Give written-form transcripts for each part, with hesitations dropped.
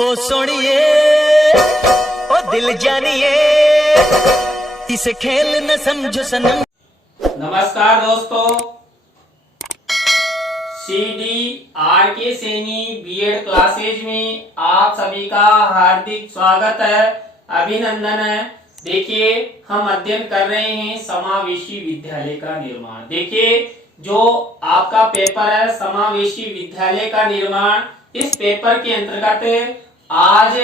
ओ सोनिए ओ दिल जानिए इसे खेल न समझो सनम। नमस्कार दोस्तों, CDRK सैनी बीएड क्लासेज में आप सभी का हार्दिक स्वागत है, अभिनंदन है। देखिए, हम अध्ययन कर रहे हैं समावेशी विद्यालय का निर्माण। देखिए, जो आपका पेपर है समावेशी विद्यालय का निर्माण, इस पेपर के अंतर्गत आज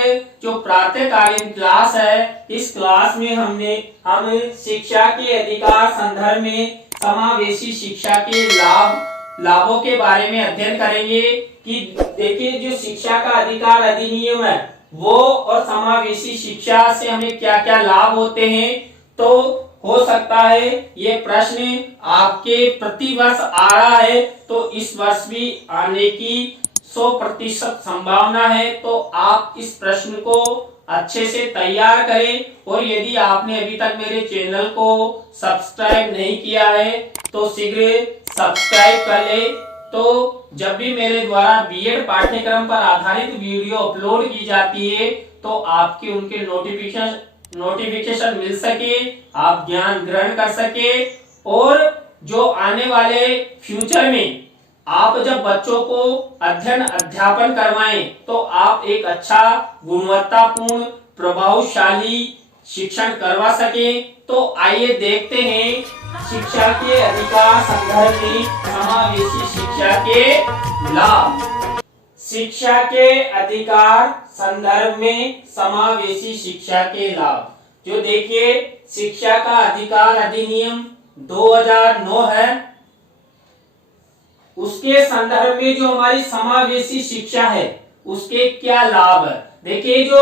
जो प्रातःकालीन क्लास है, इस क्लास में हम शिक्षा के अधिकार संदर्भ में समावेशी शिक्षा के लाभों के बारे में अध्ययन करेंगे कि देखिए, जो शिक्षा का अधिकार अधिनियम है वो और समावेशी शिक्षा से हमें क्या क्या लाभ होते हैं। तो हो सकता है ये प्रश्न आपके प्रतिवर्ष आ रहा है, तो इस वर्ष भी आने की 100% संभावना है। तो आप इस प्रश्न को अच्छे से तैयार करें, और यदि आपने अभी तक मेरे चैनल को सब्सक्राइब नहीं किया है तो शीघ्र सब्सक्राइब कर ले। तो जब भी मेरे द्वारा बीएड पाठ्यक्रम पर आधारित वीडियो अपलोड की जाती है तो आपके उनके नोटिफिकेशन मिल सके, आप ज्ञान ग्रहण कर सके, और जो आने वाले फ्यूचर में आप जब बच्चों को अध्ययन अध्यापन करवाएं तो आप एक अच्छा गुणवत्तापूर्ण प्रभावशाली शिक्षण करवा सके। तो आइए देखते हैं शिक्षा के अधिकार संदर्भ में समावेशी शिक्षा के लाभ। शिक्षा के अधिकार संदर्भ में समावेशी शिक्षा के लाभ, जो देखिए शिक्षा का अधिकार अधिनियम 2009 है, उसके संदर्भ में जो हमारी समावेशी शिक्षा है उसके क्या लाभ है। देखिए, जो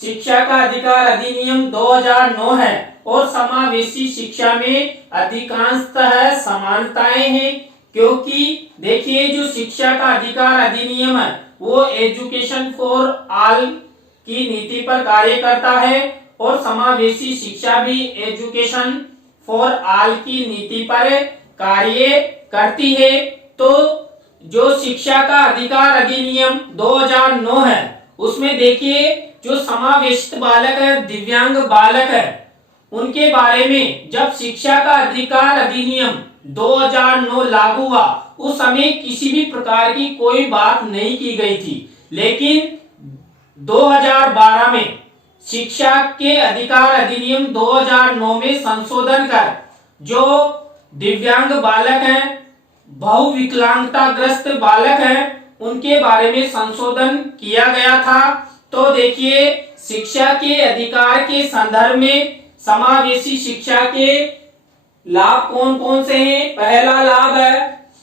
शिक्षा का अधिकार अधिनियम 2009 है और समावेशी शिक्षा में अधिकांशतः समानताएं हैं, क्योंकि देखिए, जो शिक्षा का अधिकार अधिनियम है वो एजुकेशन फॉर ऑल की नीति पर कार्य करता है, और समावेशी शिक्षा भी एजुकेशन फॉर ऑल की नीति पर कार्य करती है। तो जो शिक्षा का अधिकार अधिनियम 2009 है उसमें देखिए, जो समावेशित बालक है, दिव्यांग बालक है, उनके बारे में जब शिक्षा का अधिकार अधिनियम 2009 लागू हुआ उस समय किसी भी प्रकार की कोई बात नहीं की गई थी, लेकिन 2012 में शिक्षा के अधिकार अधिनियम 2009 में संशोधन कर जो दिव्यांग बालक हैं, बहुविकलांगताग्रस्त बालक हैं, उनके बारे में संशोधन किया गया था। तो देखिए, शिक्षा के अधिकार के संदर्भ में समावेशी शिक्षा के लाभ कौन कौन से हैं। पहला लाभ है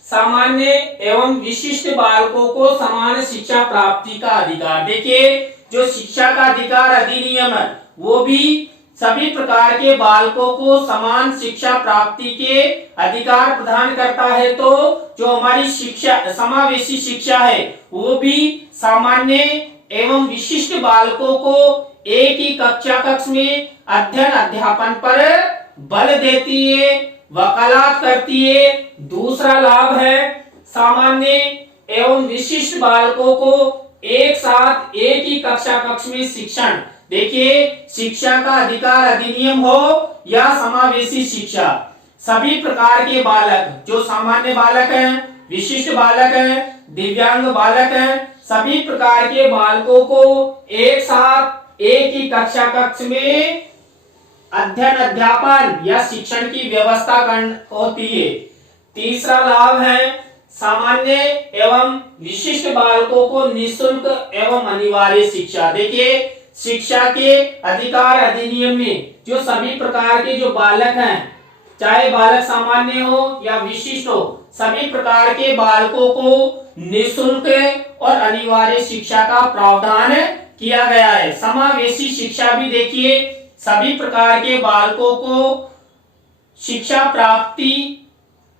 सामान्य एवं विशिष्ट बालकों को समान शिक्षा प्राप्ति का अधिकार। देखिए, जो शिक्षा का अधिकार अधिनियम है वो भी सभी प्रकार के बालकों को समान शिक्षा प्राप्ति के अधिकार प्रदान करता है। तो जो हमारी शिक्षा समावेशी शिक्षा है वो भी सामान्य एवं विशिष्ट बालकों को एक ही कक्ष में अध्ययन अध्यापन पर बल देती है, वकालत करती है। दूसरा लाभ है सामान्य एवं विशिष्ट बालकों को एक साथ एक ही कक्ष में शिक्षण। देखिए, शिक्षा का अधिकार अधिनियम हो या समावेशी शिक्षा, सभी प्रकार के बालक, जो सामान्य बालक हैं, विशिष्ट बालक हैं, दिव्यांग बालक हैं, सभी प्रकार के बालकों को एक साथ एक ही कक्ष में अध्ययन अध्यापन या शिक्षण की व्यवस्था होती है। तीसरा लाभ है सामान्य एवं विशिष्ट बालकों को निःशुल्क एवं अनिवार्य शिक्षा। देखिए, शिक्षा के अधिकार अधिनियम में जो सभी प्रकार के जो बालक हैं, चाहे बालक सामान्य हो या विशिष्ट हो, सभी प्रकार के बालकों को निःशुल्क और अनिवार्य शिक्षा का प्रावधान किया गया है। समावेशी शिक्षा भी देखिए, सभी प्रकार के बालकों को शिक्षा प्राप्ति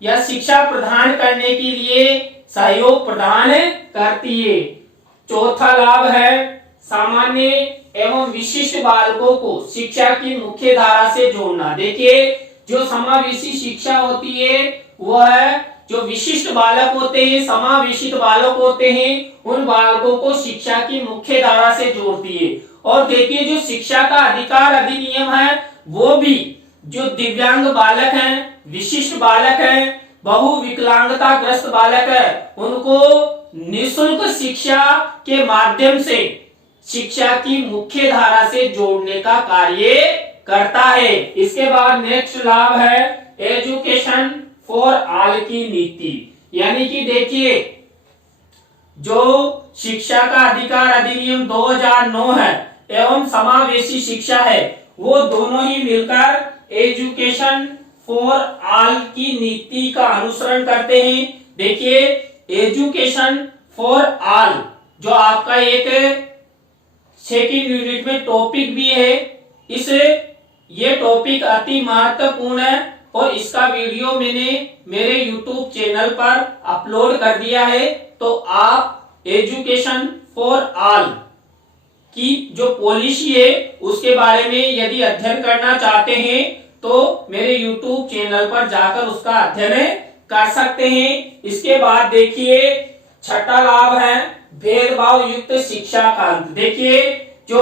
या शिक्षा प्रदान करने के लिए सहयोग प्रदान करती है। चौथा लाभ है सामान्य एवं विशिष्ट बालकों को शिक्षा की मुख्य धारा से जोड़ना। देखिए, जो समावेशी शिक्षा होती है वो है जो विशिष्ट बालक होते हैं, समावेशित बालक होते हैं, उन बालकों को शिक्षा की मुख्य धारा से जोड़ती है। और देखिए जो शिक्षा का अधिकार अधिनियम है वो भी जो दिव्यांग बालक हैं, विशिष्ट बालक हैं, बहुविकलांगता ग्रस्त बालक है, उनको निःशुल्क शिक्षा के माध्यम से शिक्षा की मुख्य धारा से जोड़ने का कार्य करता है। इसके बाद नेक्स्ट लाभ है एजुकेशन फॉर ऑल की नीति, यानी कि देखिए जो शिक्षा का अधिकार अधिनियम 2009 है एवं समावेशी शिक्षा है, वो दोनों ही मिलकर एजुकेशन फॉर ऑल की नीति का अनुसरण करते हैं। देखिए एजुकेशन फॉर ऑल जो आपका एक सेकंड यूनिट में टॉपिक भी है, ये टॉपिक अति महत्वपूर्ण है और इसका वीडियो मैंने मेरे YouTube चैनल पर अपलोड कर दिया है। तो आप एजुकेशन फॉर ऑल की जो पॉलिसी है उसके बारे में यदि अध्ययन करना चाहते हैं तो मेरे YouTube चैनल पर जाकर उसका अध्ययन कर सकते हैं। इसके बाद देखिए छठा लाभ है भेदभाव युक्त शिक्षा का अंत। देखिए जो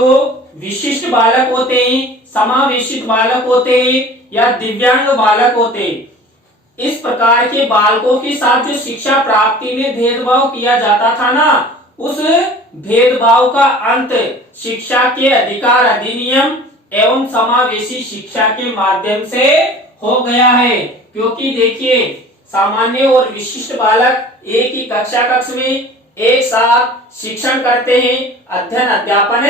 विशिष्ट बालक होते हैं, समावेशित बालक होते हैं या दिव्यांग बालक होते हैं, इस प्रकार के बालकों के साथ जो शिक्षा प्राप्ति में भेदभाव किया जाता था ना, उस भेदभाव का अंत शिक्षा के अधिकार अधिनियम एवं समावेशी शिक्षा के माध्यम से हो गया है। क्योंकि देखिए सामान्य और विशिष्ट बालक एक ही कक्ष में एक साथ शिक्षण करते हैं, अध्ययन अध्यापन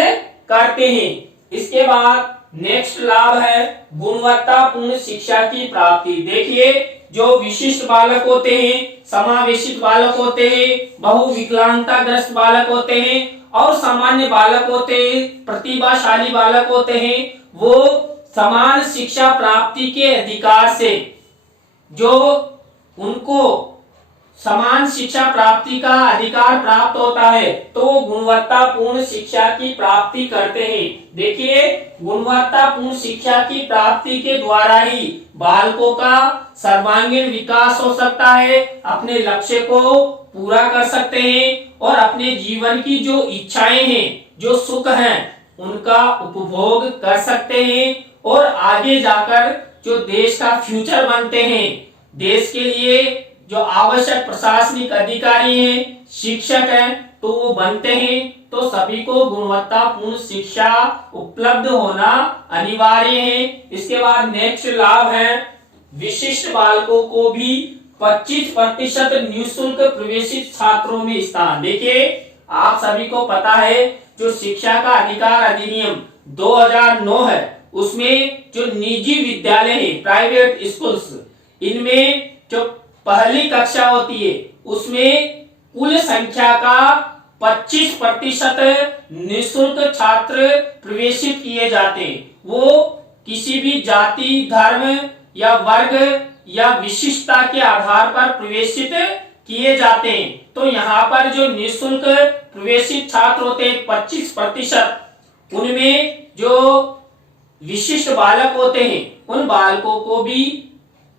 करते हैं। इसके बाद नेक्स्ट लाभ है गुणवत्तापूर्ण शिक्षा की प्राप्ति। देखिए जो विशिष्ट बालक होते हैं, समावेशित बालक होते हैं, बहुविकलांगता ग्रस्त बालक होते हैं और सामान्य बालक होते हैं, प्रतिभाशाली बालक होते हैं, वो समान शिक्षा प्राप्ति के अधिकार से जो उनको समान शिक्षा प्राप्ति का अधिकार प्राप्त होता है तो वो गुणवत्तापूर्ण शिक्षा की प्राप्ति करते हैं। देखिए गुणवत्तापूर्ण शिक्षा की प्राप्ति के द्वारा ही बालकों का सर्वांगीण विकास हो सकता है, अपने लक्ष्य को पूरा कर सकते हैं और अपने जीवन की जो इच्छाएं हैं, जो सुख हैं, उनका उपभोग कर सकते हैं और आगे जाकर जो देश का फ्यूचर बनते हैं, देश के लिए जो आवश्यक प्रशासनिक अधिकारी हैं, शिक्षक हैं, तो वो बनते हैं। तो सभी को गुणवत्तापूर्ण शिक्षा उपलब्ध होना अनिवार्य है। इसके बाद नेक्स्ट लाभ है विशिष्ट बालकों को भी 25% निःशुल्क प्रवेशित छात्रों में स्थान। देखिए आप सभी को पता है जो शिक्षा का अधिकार अधिनियम 2009 है, उसमें जो निजी विद्यालय है, प्राइवेट स्कूल्स, इनमें जो पहली कक्षा होती है उसमें कुल संख्या का 25% निःशुल्क छात्र प्रवेशित किए जाते हैं। वो किसी भी जाति, धर्म या वर्ग या विशिष्टता के आधार पर प्रवेशित किए जाते हैं। तो यहाँ पर जो निःशुल्क प्रवेशित छात्र होते हैं 25%, उनमें जो विशिष्ट बालक होते हैं उन बालकों को भी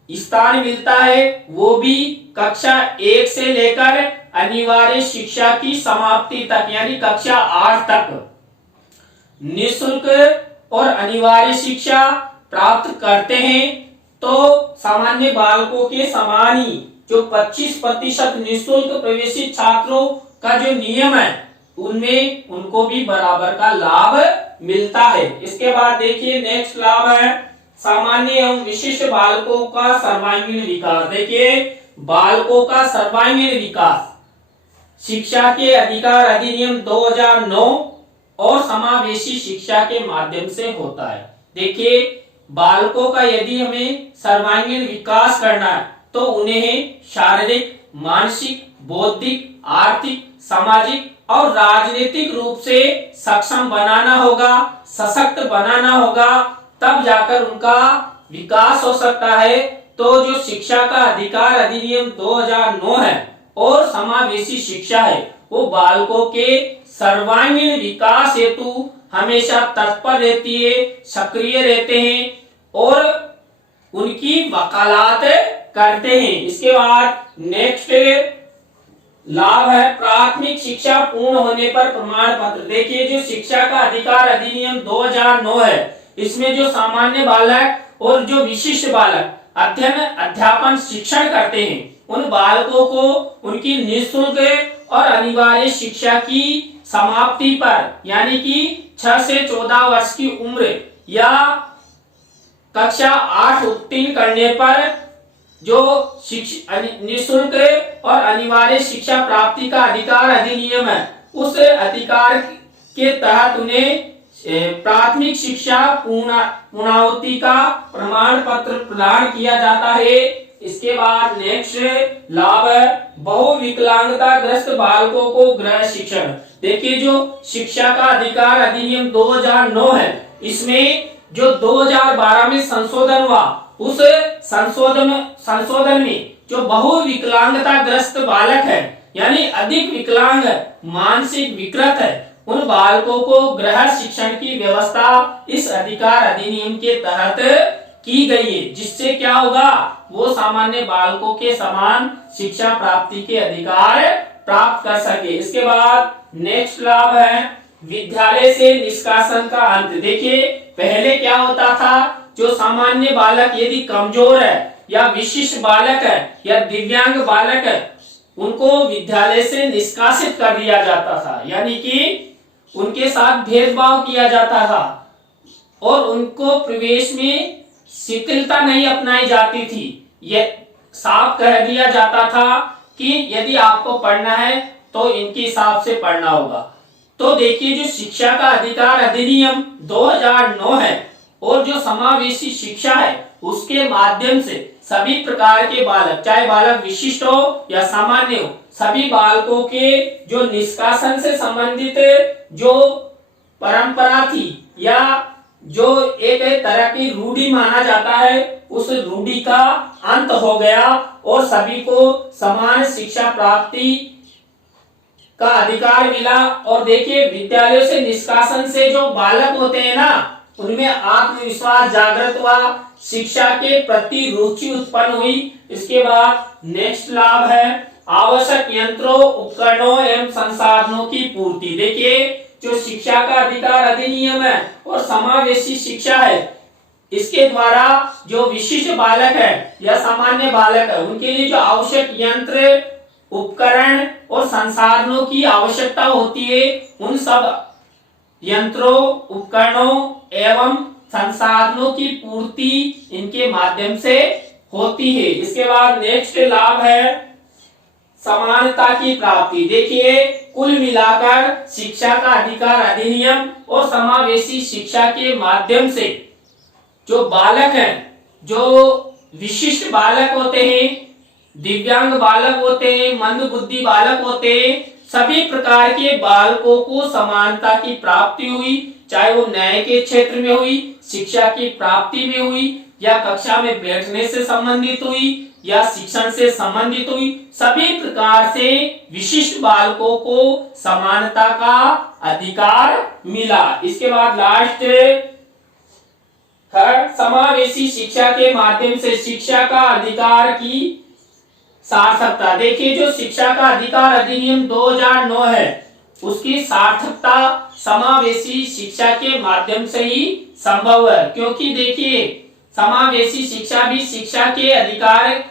स्थान मिलता है, वो भी कक्षा 1 से लेकर अनिवार्य शिक्षा की समाप्ति तक यानी कक्षा 8 तक निःशुल्क और अनिवार्य शिक्षा प्राप्त करते हैं। तो सामान्य बालकों के समान ही जो 25% निःशुल्क प्रवेशित छात्रों का जो नियम है उनमें उनको भी बराबर का लाभ मिलता है। इसके बाद देखिए नेक्स्ट लाभ है सामान्य एवं विशिष्ट बालकों का सर्वांगीण विकास। देखिए बालकों का सर्वांगीण विकास शिक्षा के अधिकार अधिनियम 2009 और समावेशी शिक्षा के माध्यम से होता है। देखिए बालकों का यदि हमें सर्वांगीण विकास करना है तो उन्हें शारीरिक, मानसिक, बौद्धिक, आर्थिक, सामाजिक और राजनीतिक रूप से सक्षम बनाना होगा, सशक्त बनाना होगा, तब जाकर उनका विकास हो सकता है। तो जो शिक्षा का अधिकार अधिनियम 2009 है और समावेशी शिक्षा है वो बालकों के सर्वांगीण विकास हेतु हमेशा तत्पर रहती है, सक्रिय रहते हैं और उनकी वकालत करते हैं। इसके बाद नेक्स्ट लाभ है प्राथमिक शिक्षा पूर्ण होने पर प्रमाण पत्र। देखिए जो शिक्षा का अधिकार अधिनियम 2009 है, इसमें जो सामान्य बालक और जो विशिष्ट बालक अध्ययन अध्यापन शिक्षण करते हैं, उन बालकों को उनकी निःशुल्क और अनिवार्य शिक्षा की समाप्ति पर, यानी कि 6 से 14 वर्ष की उम्र या कक्षा 8 उत्तीर्ण करने पर जो निःशुल्क और अनिवार्य शिक्षा प्राप्ति का अधिकार अधिनियम है, उस अधिकार के तहत उन्हें प्राथमिक शिक्षा पूर्णावधि का प्रमाण पत्र प्रदान किया जाता है। इसके बाद नेक्स्ट लाभ है बहुविकलांगता ग्रस्त बालकों को गृह शिक्षण। देखिए जो शिक्षा का अधिकार अधिनियम 2009 है, इसमें जो 2012 में संशोधन हुआ, उस संशोधन में जो बहुविकलांगता ग्रस्त बालक है, यानी अधिक विकलांग मानसिक विकृत है, उन बालकों को गृह शिक्षण की व्यवस्था इस अधिकार अधिनियम के तहत की गई है, जिससे क्या होगा, वो सामान्य बालकों के समान शिक्षा प्राप्ति के अधिकार प्राप्त कर सके। इसके बाद नेक्स्ट लाभ है विद्यालय से निष्कासन का अंत। देखिए पहले क्या होता था, जो सामान्य बालक यदि कमजोर है या विशिष्ट बालक है या दिव्यांग बालक है, उनको विद्यालय से निष्कासित कर दिया जाता था, यानी कि उनके साथ भेदभाव किया जाता था और उनको प्रवेश में शिथिलता नहीं अपनाई जाती थी। यह साफ कह दिया जाता था कि यदि आपको पढ़ना है तो इनके हिसाब से पढ़ना होगा। तो देखिए जो शिक्षा का अधिकार अधिनियम 2009 है और जो समावेशी शिक्षा है, उसके माध्यम से सभी प्रकार के बालक, चाहे बालक विशिष्ट हो या सामान्य हो, सभी बालकों के जो निष्कासन से संबंधित जो परंपरा थी या जो एक तरह की रूढ़ी माना जाता है, उस रूढ़ी का अंत हो गया और सभी को समान शिक्षा प्राप्ति का अधिकार मिला। और देखिए विद्यालयों से निष्कासन से जो बालक होते हैं ना, उनमें आत्मविश्वास जागृत हुआ, शिक्षा के प्रति रुचि उत्पन्न हुई। इसके बाद नेक्स्ट लाभ है आवश्यक यंत्रों, उपकरणों एवं संसाधनों की पूर्ति। देखिए जो शिक्षा का अधिकार अधिनियम है और समावेशी शिक्षा है, इसके द्वारा जो विशिष्ट बालक है या सामान्य बालक है, उनके लिए जो आवश्यक यंत्र, उपकरण और संसाधनों की आवश्यकता होती है, उन सब यंत्रों, उपकरणों एवं संसाधनों की पूर्ति इनके माध्यम से होती है। इसके बाद नेक्स्ट लाभ है समानता की प्राप्ति। देखिए कुल मिलाकर शिक्षा का अधिकार अधिनियम और समावेशी शिक्षा के माध्यम से जो बालक हैं, जो विशिष्ट बालक होते हैं, दिव्यांग बालक होते हैं, मंद बुद्धि बालक होते हैं, सभी प्रकार के बालकों को समानता की प्राप्ति हुई, चाहे वो न्याय के क्षेत्र में हुई, शिक्षा की प्राप्ति में हुई या कक्षा में बैठने से संबंधित हुई या शिक्षण से संबंधित हुई, सभी प्रकार से विशिष्ट बालकों को समानता का अधिकार मिला। इसके बाद लास्ट समावेशी शिक्षा के माध्यम से शिक्षा का अधिकार की सार्थकता। देखिए जो शिक्षा का अधिकार अधिनियम 2009 है, उसकी सार्थकता समावेशी शिक्षा के माध्यम से ही संभव है, क्योंकि देखिए समावेशी शिक्षा भी शिक्षा के अधिकार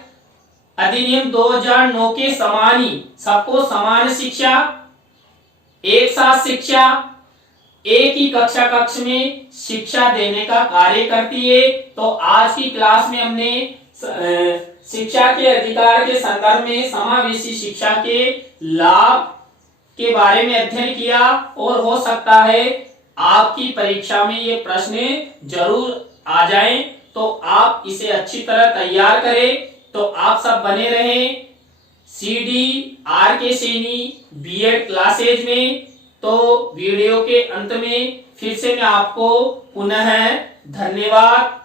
अधिनियम 2009 के समान ही सबको समान शिक्षा, एक साथ शिक्षा, एक ही कक्ष में शिक्षा देने का कार्य करती है। तो आज की क्लास में हमने शिक्षा के अधिकार के संदर्भ में समावेशी शिक्षा के लाभ के बारे में अध्ययन किया और हो सकता है आपकी परीक्षा में ये प्रश्न जरूर आ जाएं, तो आप इसे अच्छी तरह तैयार करें। तो आप सब बने रहें CDR सैनी बीएड क्लासेज में। तो वीडियो के अंत में फिर से मैं आपको पुनः धन्यवाद।